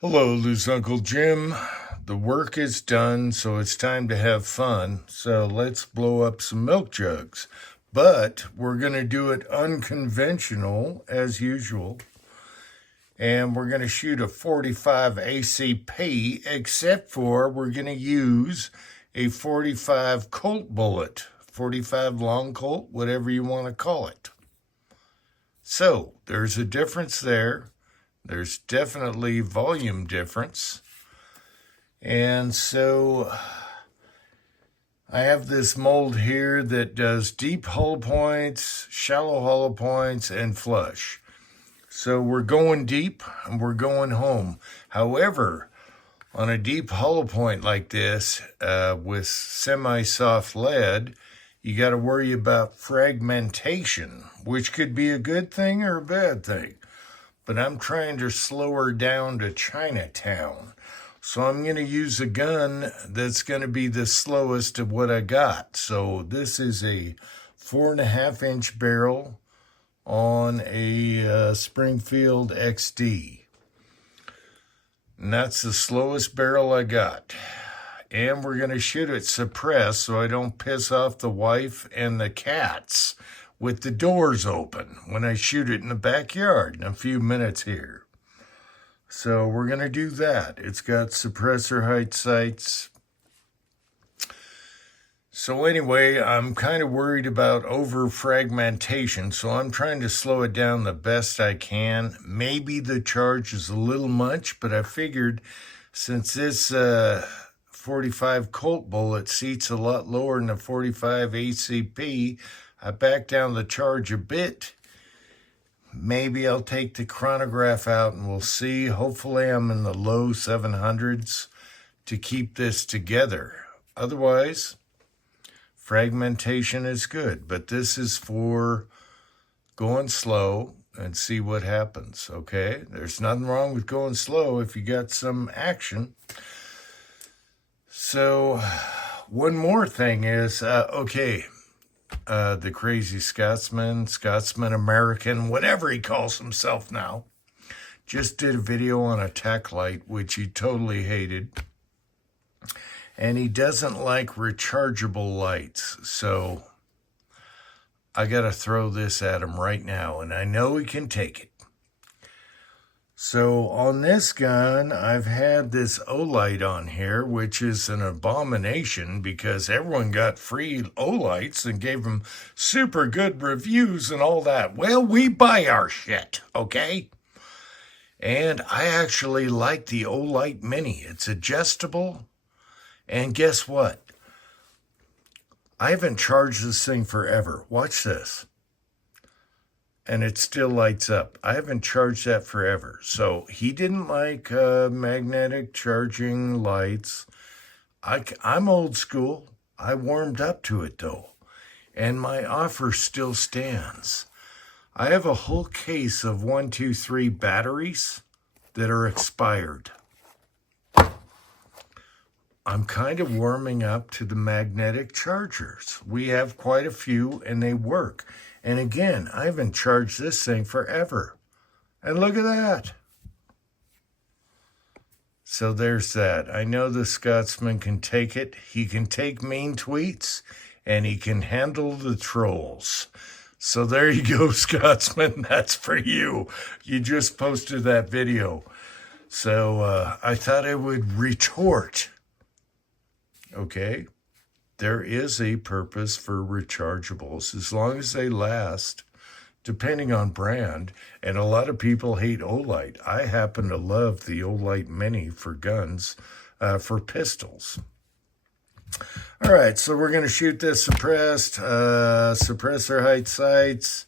Hello, Lou's Uncle Jim. The work is done, so it's time to have fun. So let's blow up some milk jugs. But we're going to do it unconventional as usual. And we're going to shoot a 45 ACP, except for we're going to use a 45 Colt bullet, 45 long Colt, whatever you want to call it. So there's a difference there. There's definitely volume difference. And so I have this mold here that does deep hollow points, shallow hollow points, and flush. So we're going deep and we're going home. However, on a deep hollow point like this, with semi-soft lead, you got to worry about fragmentation, which could be a good thing or a bad thing. But I'm trying to slow her down to Chinatown. So I'm going to use a gun that's going to be the slowest of what I got. So this is a 4.5-inch barrel on a Springfield XD. And that's the slowest barrel I got. And we're going to shoot it suppressed so I don't piss off the wife and the cats with the doors open when I shoot it in the backyard in a few minutes here. So we're going to do that. It's got suppressor height sights. So anyway, I'm kind of worried about over fragmentation, so I'm trying to slow it down the best I can. Maybe the charge is a little much, but I figured since this 45 Colt bullet seats a lot lower than the 45 ACP, I backed down the charge a bit. Maybe I'll take the chronograph out and we'll see. Hopefully I'm in the low 700s to keep this together. Otherwise, fragmentation is good. But this is for going slow and see what happens, okay? There's nothing wrong with going slow if you got some action. So one more thing is, the crazy Scotsman American, whatever he calls himself now, just did a video on a tack light, which he totally hated. And he doesn't like rechargeable lights. So I got to throw this at him right now, and I know he can take it. So on this gun, I've had this O-light on here, which is an abomination because everyone got free O-lights and gave them super good reviews and all that. Well, we buy our shit, okay? And I actually like the O-light Mini. It's adjustable. And guess what? I haven't charged this thing forever. Watch this. And it still lights up. I haven't charged that forever. So he didn't like magnetic charging lights. I'm old school. I warmed up to it though. And my offer still stands. I have a whole case of 123 batteries that are expired. I'm kind of warming up to the magnetic chargers. We have quite a few and they work. And again, I haven't charged this thing forever. And look at that. So there's that. I know the Scotsman can take it. He can take mean tweets and he can handle the trolls. So there you go, Scotsman. That's for you. You just posted that video. So I thought I would retort. Okay. There is a purpose for rechargeables as long as they last, depending on brand. And a lot of people hate O-light. I happen to love the O-light Mini for guns, for pistols. All right, so we're going to shoot this suppressed, suppressor height sights,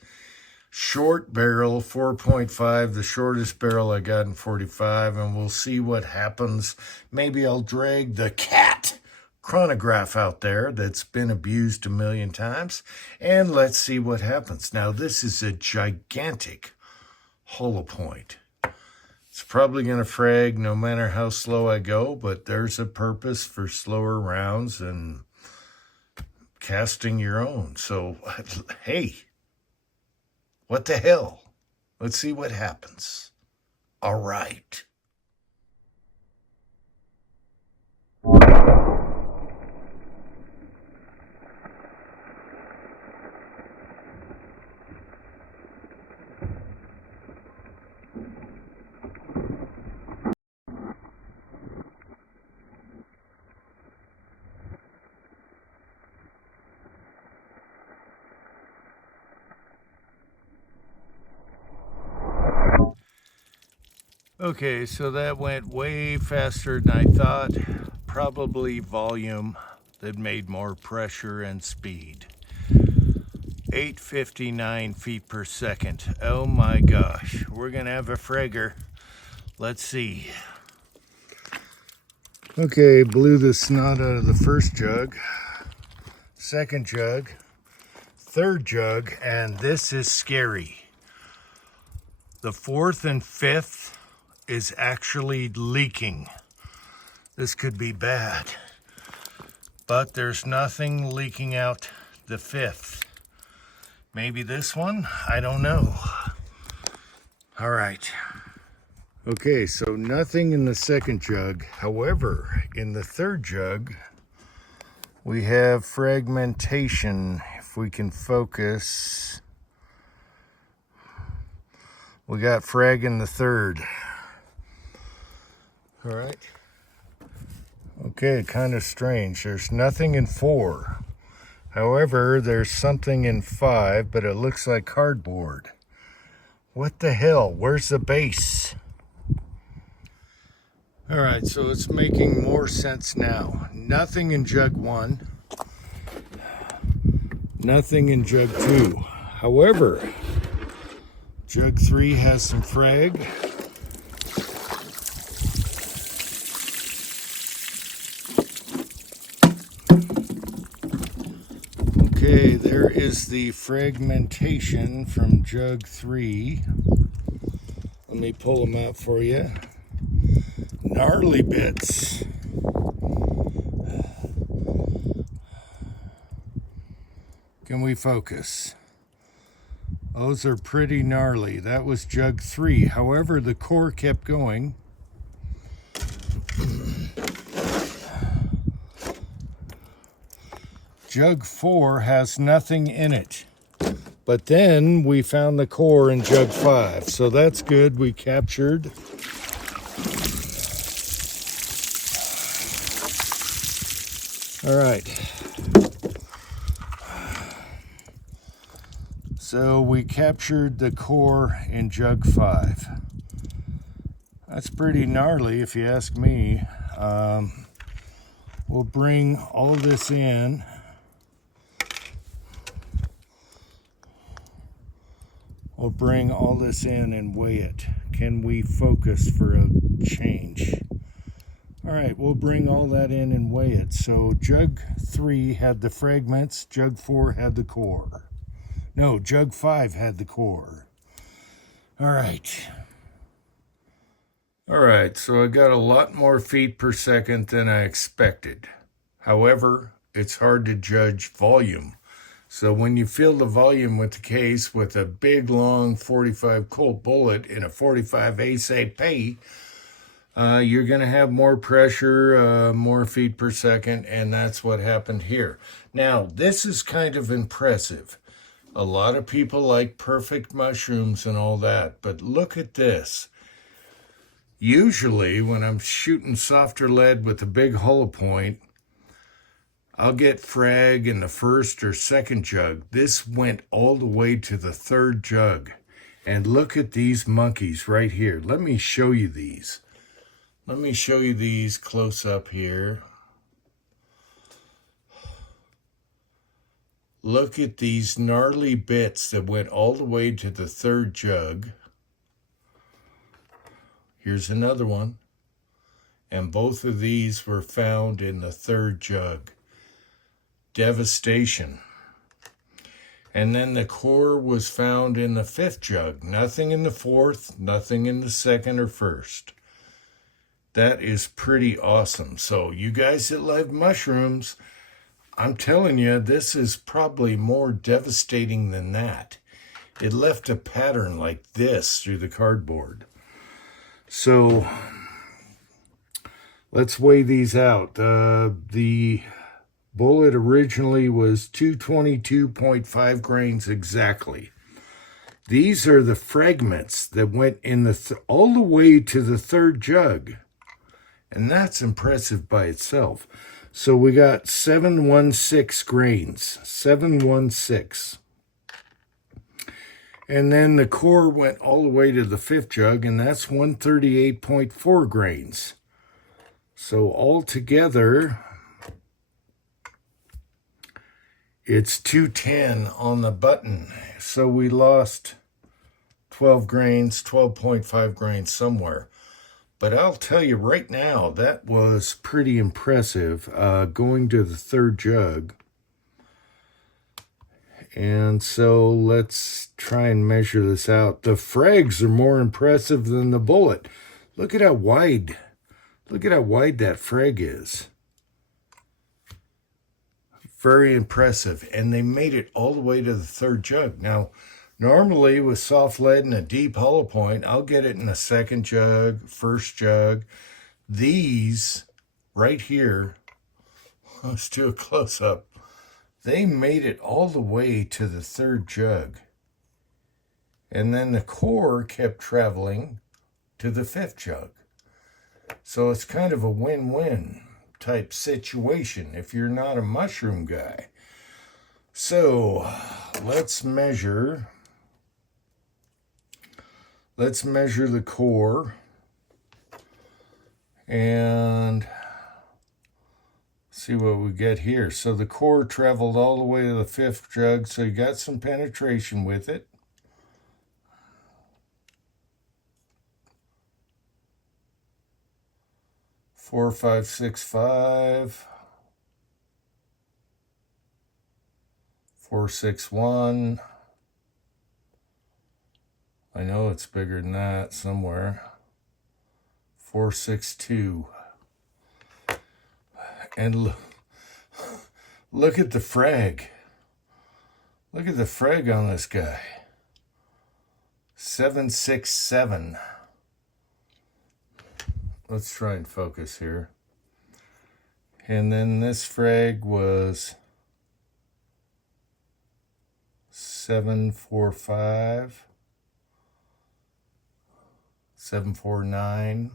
short barrel, 4.5, the shortest barrel I got in 45, and we'll see what happens. Maybe I'll drag the cat chronograph out there that's been abused a million times, and let's see what happens. Now, this is a gigantic hollow point. It's probably going to frag no matter how slow I go, but there's a purpose for slower rounds and casting your own. So, hey, what the hell? Let's see what happens. All right. Okay, so that went way faster than I thought. Probably volume that made more pressure and speed. 859 feet per second. Oh my gosh, we're gonna have a fragger. Let's see. Okay, blew the snot out of the first jug, second jug, third jug, and this is scary. The fourth and fifth is actually leaking. This could be bad, but there's nothing leaking out the fifth. Maybe this one? I don't know. All right. Okay, so nothing in the second jug. However, in the third jug, we have fragmentation. If we can focus, we got frag in the third. All right. Okay, kind of strange. There's nothing in four. However, there's something in five, but it looks like cardboard. What the hell? Where's the base? All right, so it's making more sense now. Nothing in jug one. Nothing in jug two. However, jug three has some frag. Okay, there is the fragmentation from jug three. Let me pull them out for you. Gnarly bits. Can we focus? Those are pretty gnarly. That was jug three. However, the core kept going. Jug four has nothing in it. But then we found the core in jug five. So that's good. We captured. All right. So we captured the core in jug five. That's pretty gnarly if you ask me. We'll bring all this in. We'll bring all this in and weigh it. Can we focus for a change? All right, we'll bring all that in and weigh it. So jug three had the fragments, jug four had the core. No, jug five had the core. All right. All right, so I got a lot more feet per second than I expected. However, it's hard to judge volume. So when you fill the volume with the case with a big, long 45 Colt bullet in a 45 ACP, you're going to have more pressure, more feet per second, and that's what happened here. Now, this is kind of impressive. A lot of people like perfect mushrooms and all that, but look at this. Usually, when I'm shooting softer lead with a big hollowpoint, I'll get frag in the first or second jug. This went all the way to the third jug. And look at these monkeys right here. Let me show you these. Let me show you these close up here. Look at these gnarly bits that went all the way to the third jug. Here's another one. And both of these were found in the third jug. Devastation. And then the core was found in the fifth jug. Nothing in the fourth, nothing in the second or first. That is pretty awesome. So you guys that love mushrooms, I'm telling you, this is probably more devastating than that. It left a pattern like this through the cardboard. So let's weigh these out. The bullet originally was 222.5 grains exactly. These are the fragments that went in all the way to the third jug. And that's impressive by itself. So we got 716 grains, 716. And then the core went all the way to the 5th jug, and that's 138.4 grains. So altogether, it's 210 on the button. So we lost 12 grains, 12.5 grains somewhere. But I'll tell you right now, that was pretty impressive going to the 3rd jug. And so let's try and measure this out. The frags are more impressive than the bullet. Look at how wide that frag is. Very impressive. And they made it all the way to the 3rd jug. Now, normally with soft lead and a deep hollow point, I'll get it in the 2nd jug, 1st jug. These right here, let's do a close-up. They made it all the way to the 3rd jug. And then the core kept traveling to the 5th jug. So it's kind of a win-win type situation if you're not a mushroom guy. So let's measure the core and see what we get here. So the core traveled all the way to the 5th jug, so you got some penetration with it. Four, 5, 6, 5. 4, 6, 1. I know it's bigger than that somewhere. 4, 6, 2. And look at the frag. Look at the frag on this guy. 7, 6, 7. Let's try and focus here. And then this frag was 7, 4, 5. 7, 4, 9.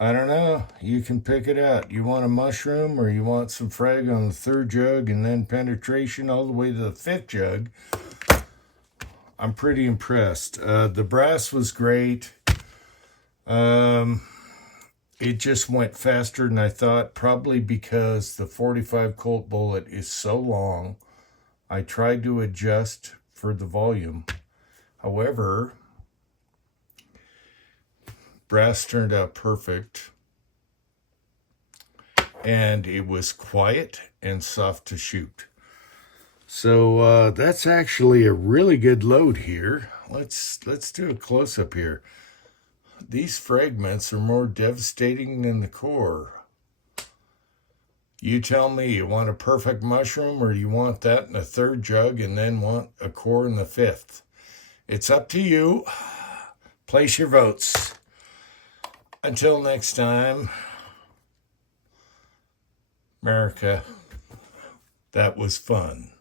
I don't know. You can pick it out. You want a mushroom or you want some frag on the 3rd jug and then penetration all the way to the 5th jug. I'm pretty impressed. The brass was great. It just went faster than I thought, probably because the 45 Colt bullet is so long. I tried to adjust for the volume. However, brass turned out perfect, and it was quiet and soft to shoot. So that's actually a really good load here. Let's do a close-up here. These fragments are more devastating than the core. You tell me, you want a perfect mushroom or you want that in the 3rd jug and then want a core in the 5th? It's up to you. Place your votes. Until next time, America, that was fun.